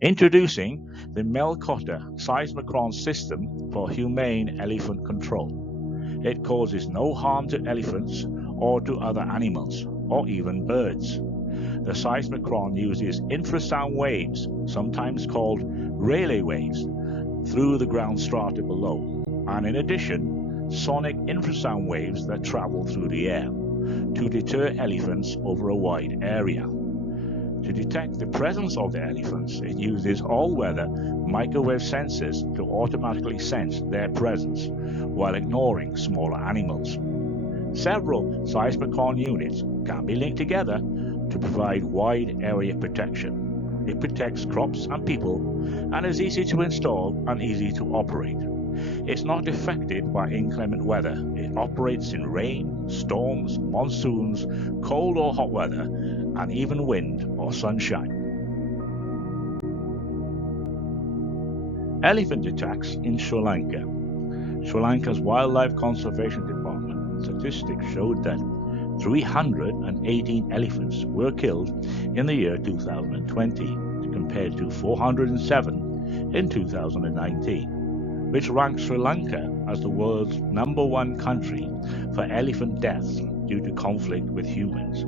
Introducing the Melcotta Seismicron system for humane elephant control. It causes no harm to elephants or to other animals, or even birds. The seismicron uses infrasound waves, sometimes called relay waves, through the ground strata below, and in addition, sonic infrasound waves that travel through the air to deter elephants over a wide area. To detect the presence of the elephants, it uses all-weather microwave sensors to automatically sense their presence while ignoring smaller animals. Several seismicron units can be linked together to provide wide area protection. It protects crops and people and is easy to install and easy to operate. It's not affected by inclement weather. It operates in rain, storms, monsoons, cold or hot weather, and even wind or sunshine. Elephant attacks in Sri Lanka. Sri Lanka's Wildlife Conservation Department statistics showed that 318 elephants were killed in the year 2020, compared to 407 in 2019, which ranks Sri Lanka as the world's #1 country for elephant deaths due to conflict with humans.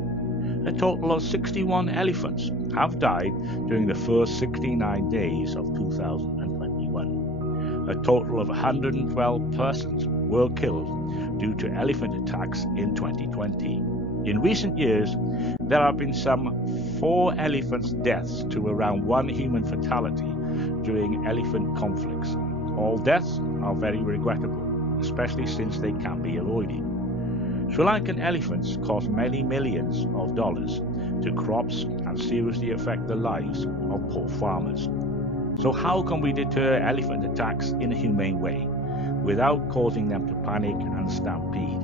A total of 61 elephants have died during the first 69 days of 2021. A total of 112 persons were killed due to elephant attacks in 2020. In recent years, there have been some 4 elephants' deaths to around 1 human fatality during elephant conflicts. All deaths are very regrettable, especially since they can be avoided. Sri Lankan elephants cost many millions of dollars to crops and seriously affect the lives of poor farmers. So how can we deter elephant attacks in a humane way without causing them to panic and stampede,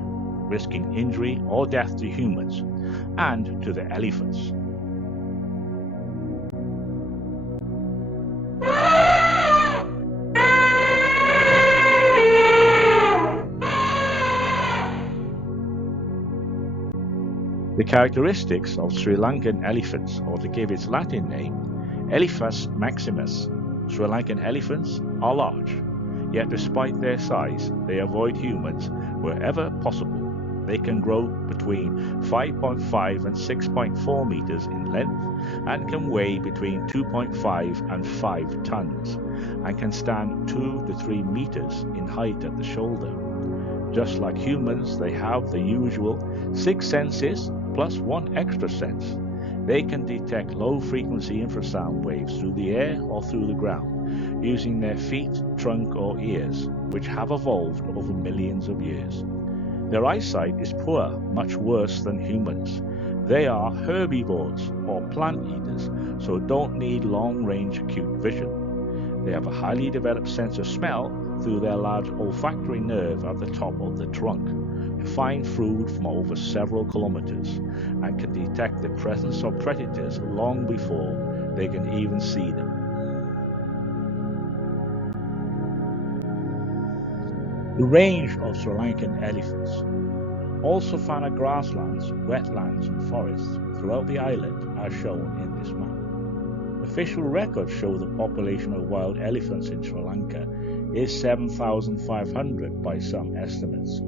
risking injury or death to humans and to the elephants? The characteristics of Sri Lankan elephants, or to give its Latin name, Elephas maximus. Sri Lankan elephants are large, yet despite their size, they avoid humans wherever possible. They can grow between 5.5 and 6.4 meters in length and can weigh between 2.5 and 5 tons and can stand 2 to 3 meters in height at the shoulder. Just like humans, they have the usual 6 senses plus 1 extra sense. They can detect low-frequency infrasound waves through the air or through the ground, using their feet, trunk or ears, which have evolved over millions of years. Their eyesight is poor, much worse than humans. They are herbivores or plant eaters, so don't need long-range acute vision. They have a highly developed sense of smell through their large olfactory nerve at the top of the trunk, to find food from over several kilometers, and can detect the presence of predators long before they can even see them. The range of Sri Lankan elephants. All savanna grasslands, wetlands and forests throughout the island are shown in this map. Official records show the population of wild elephants in Sri Lanka is 7,500 by some estimates.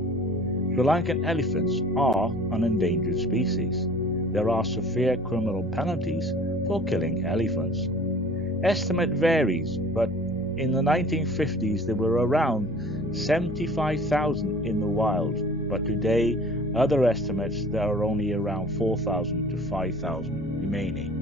Sri Lankan elephants are an endangered species. There are severe criminal penalties for killing elephants. Estimate varies, but in the 1950s there were around 75,000 in the wild, but today other estimates there are only around 4,000 to 5,000 remaining.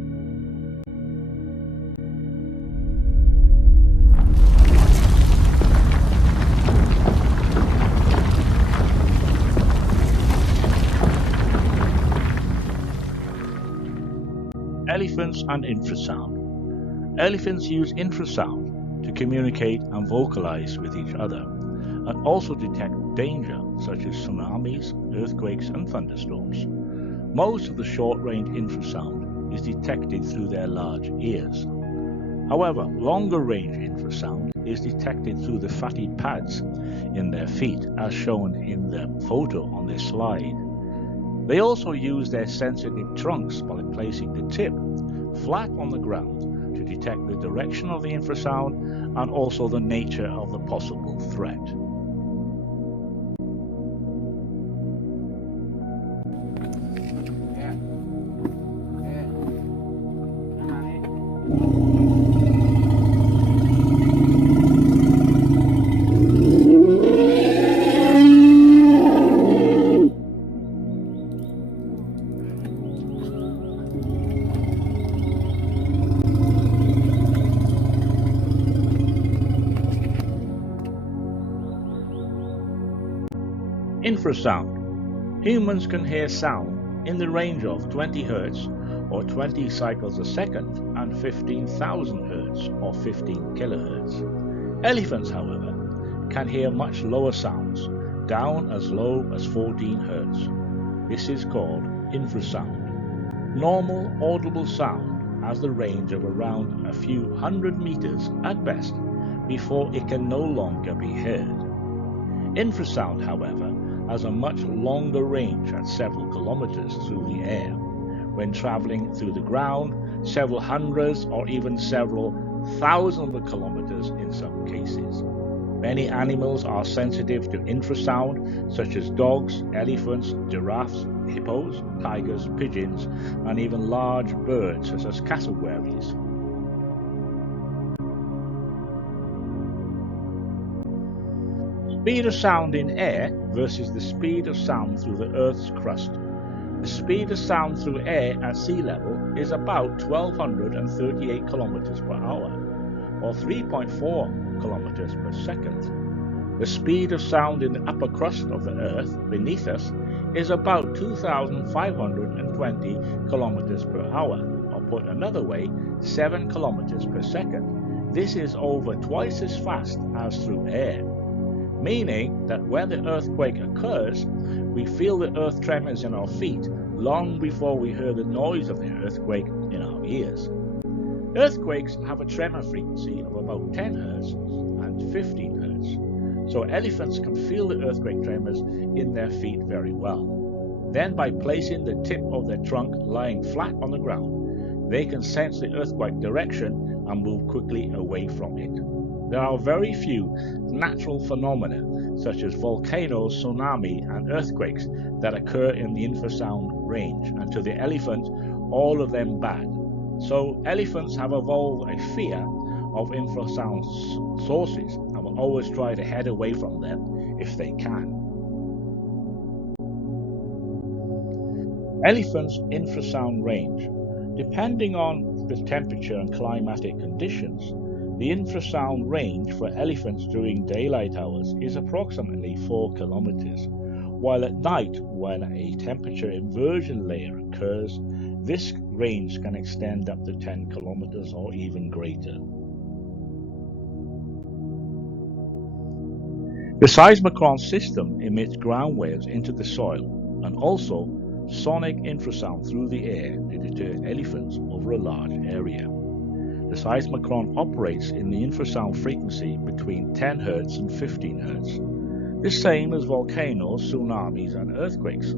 Elephants and infrasound. Elephants use infrasound to communicate and vocalize with each other, and also detect danger such as tsunamis, earthquakes and thunderstorms. Most of the short-range infrasound is detected through their large ears. However, longer-range infrasound is detected through the fatty pads in their feet, as shown in the photo on this slide. They also use their sensitive trunks by placing the tip flat on the ground to detect the direction of the infrasound and also the nature of the possible threat. Infrasound. Humans can hear sound in the range of 20 Hz or 20 cycles a second and 15,000 Hz or 15 kHz. Elephants, however, can hear much lower sounds, down as low as 14 Hz. This is called infrasound. Normal audible sound has the range of around a few hundred meters at best before it can no longer be heard. Infrasound, however, has a much longer range at several kilometers through the air. When traveling through the ground, several hundreds or even several thousands of kilometers in some cases. Many animals are sensitive to infrasound, such as dogs, elephants, giraffes, hippos, tigers, pigeons, and even large birds such as cassowaries. Speed of sound in air versus the speed of sound through the Earth's crust. The speed of sound through air at sea level is about 1,238 kilometers per hour, or 3.4 kilometers per second. The speed of sound in the upper crust of the Earth beneath us is about 2,520 kilometers per hour, or put another way, 7 kilometers per second. This is over twice as fast as through air, meaning that when the earthquake occurs, we feel the earth tremors in our feet long before we hear the noise of the earthquake in our ears. Earthquakes have a tremor frequency of about 10 Hz and 15 Hz, so elephants can feel the earthquake tremors in their feet very well. Then, by placing the tip of their trunk lying flat on the ground, they can sense the earthquake direction and move quickly away from it. There are very few natural phenomena such as volcanoes, tsunami, and earthquakes that occur in the infrasound range, and to the elephant, all of them bad. So elephants have evolved a fear of infrasound sources and will always try to head away from them if they can. Elephants' infrasound range. Depending on the temperature and climatic conditions, the infrasound range for elephants during daylight hours is approximately 4 kilometers, while at night, when a temperature inversion layer occurs, this range can extend up to 10 kilometers or even greater. The seismicron system emits ground waves into the soil and also sonic infrasound through the air to deter elephants over a large area. The seismicron operates in the infrasound frequency between 10 Hz and 15 Hz, the same as volcanoes, tsunamis, and earthquakes.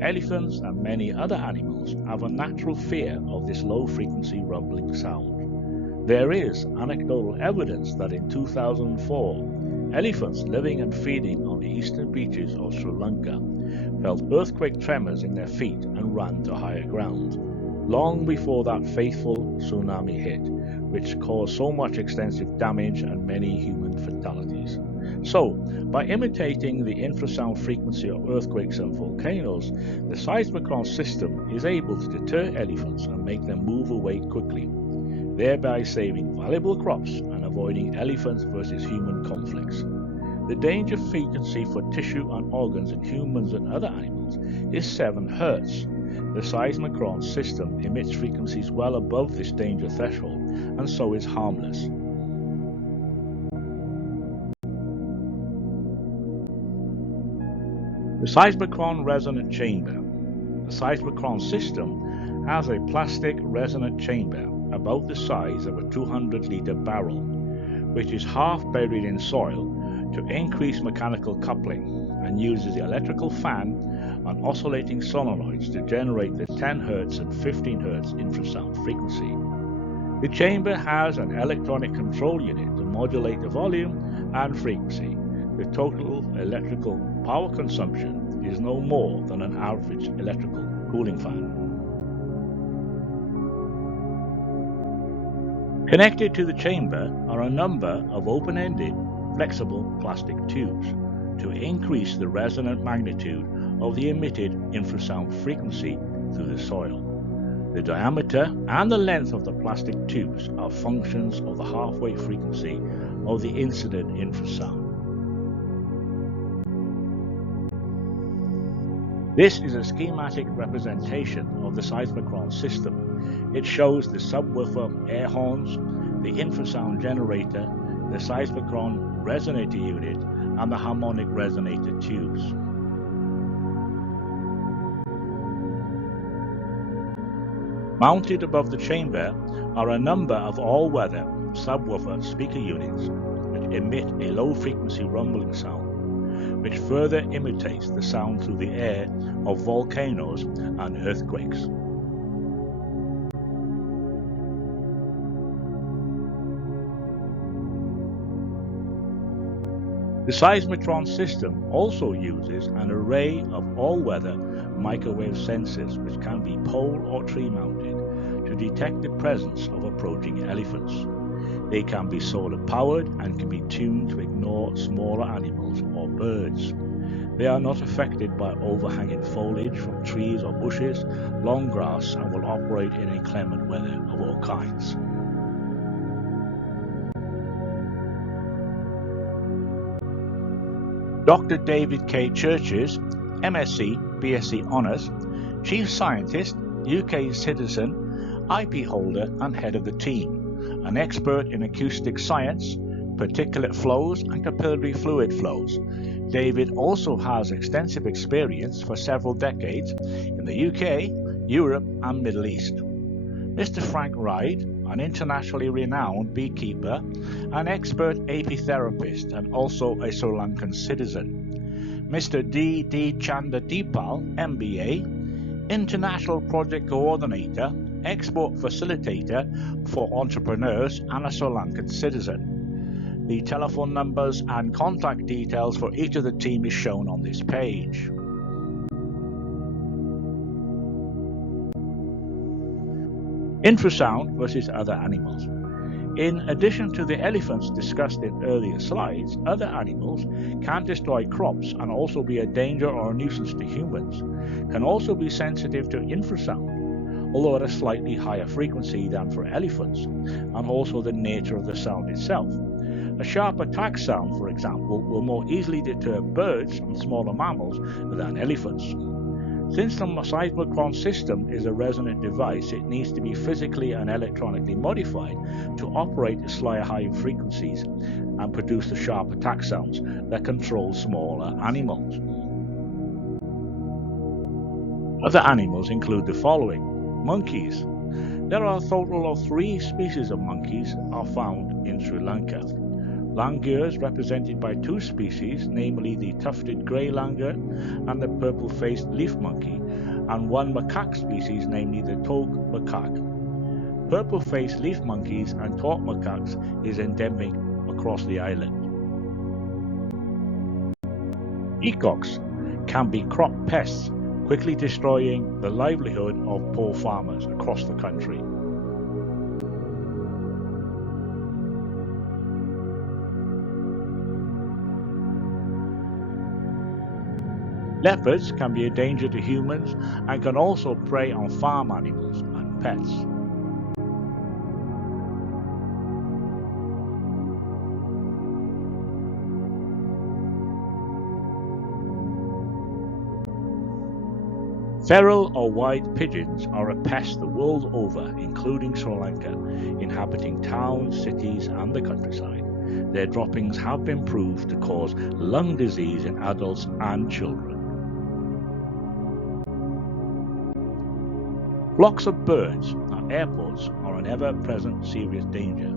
Elephants and many other animals have a natural fear of this low-frequency rumbling sound. There is anecdotal evidence that in 2004, elephants living and feeding on the eastern beaches of Sri Lanka felt earthquake tremors in their feet and ran to higher ground, long before that fateful tsunami hit, which caused so much extensive damage and many human fatalities. So, by imitating the infrasound frequency of earthquakes and volcanoes, the seismicron system is able to deter elephants and make them move away quickly, thereby saving valuable crops and avoiding elephants versus human conflicts. The danger frequency for tissue and organs in humans and other animals is 7 Hz. The seismicron system emits frequencies well above this danger threshold and so is harmless. The seismicron resonant chamber. The seismicron system has a plastic resonant chamber about the size of a 200-liter barrel, which is half buried in soil to increase mechanical coupling, and uses the electrical fan and oscillating solenoids to generate the 10 Hz and 15 Hz infrasound frequency. The chamber has an electronic control unit to modulate the volume and frequency. The total electrical power consumption is no more than an average electrical cooling fan. Connected to the chamber are a number of open-ended, flexible plastic tubes to increase the resonant magnitude of the emitted infrasound frequency through the soil. The diameter and the length of the plastic tubes are functions of the half-wave frequency of the incident infrasound. This is a schematic representation of the seismicron system. It shows the subwoofer air horns, the infrasound generator, the seismicron resonator unit, and the harmonic resonator tubes. Mounted above the chamber are a number of all-weather subwoofer speaker units which emit a low-frequency rumbling sound, which further imitates the sound through the air of volcanoes and earthquakes. The seismicron system also uses an array of all-weather microwave sensors which can be pole or tree mounted to detect the presence of approaching elephants. They can be solar powered and can be tuned to ignore smaller animals or birds. They are not affected by overhanging foliage from trees or bushes, long grass, and will operate in inclement weather of all kinds. Dr. David K. Churches, MSc, BSc Honours, Chief Scientist, UK citizen, IP holder and head of the team, an expert in acoustic science, particulate flows and capillary fluid flows. David also has extensive experience for several decades in the UK, Europe and Middle East. Mr. Frank Ryde, an internationally renowned beekeeper, an expert apitherapist and also a Sri Lankan citizen. Mr. D. Chanda Deepal, MBA, International Project Coordinator, Export Facilitator for Entrepreneurs and a Sri Lankan citizen. The telephone numbers and contact details for each of the team is shown on this page. Infrasound versus other animals. In addition to the elephants discussed in earlier slides, other animals can destroy crops and also be a danger or a nuisance to humans, can also be sensitive to infrasound, although at a slightly higher frequency than for elephants, and also the nature of the sound itself. A sharp attack sound, for example, will more easily deter birds and smaller mammals than elephants. Since the seismicron system is a resonant device, it needs to be physically and electronically modified to operate at slightly higher frequencies and produce the sharp attack sounds that control smaller animals. Other animals include the following. Monkeys. There are a total of 3 species of monkeys are found in Sri Lanka. Langurs represented by 2 species, namely the tufted grey langur and the purple-faced leaf monkey, and 1 macaque species, namely the toque macaque. Purple-faced leaf monkeys and toque macaques is endemic across the island. Peacocks can be crop pests, quickly destroying the livelihood of poor farmers across the country. Leopards can be a danger to humans and can also prey on farm animals and pets. Feral or white pigeons are a pest the world over, including Sri Lanka, inhabiting towns, cities and the countryside. Their droppings have been proved to cause lung disease in adults and children. Flocks of birds at airports are an ever-present serious danger.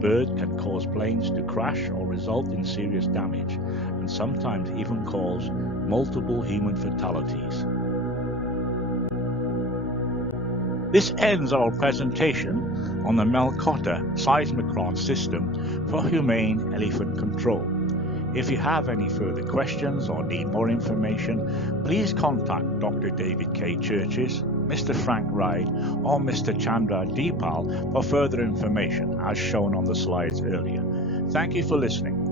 Birds can cause planes to crash or result in serious damage, and sometimes even cause multiple human fatalities. This ends our presentation on the Melcotta Seismicron system for humane elephant control. If you have any further questions or need more information, please contact Dr. David K. Churches, Mr. Frank Ryde, or Mr. Chanda Deepal for further information as shown on the slides earlier. Thank you for listening.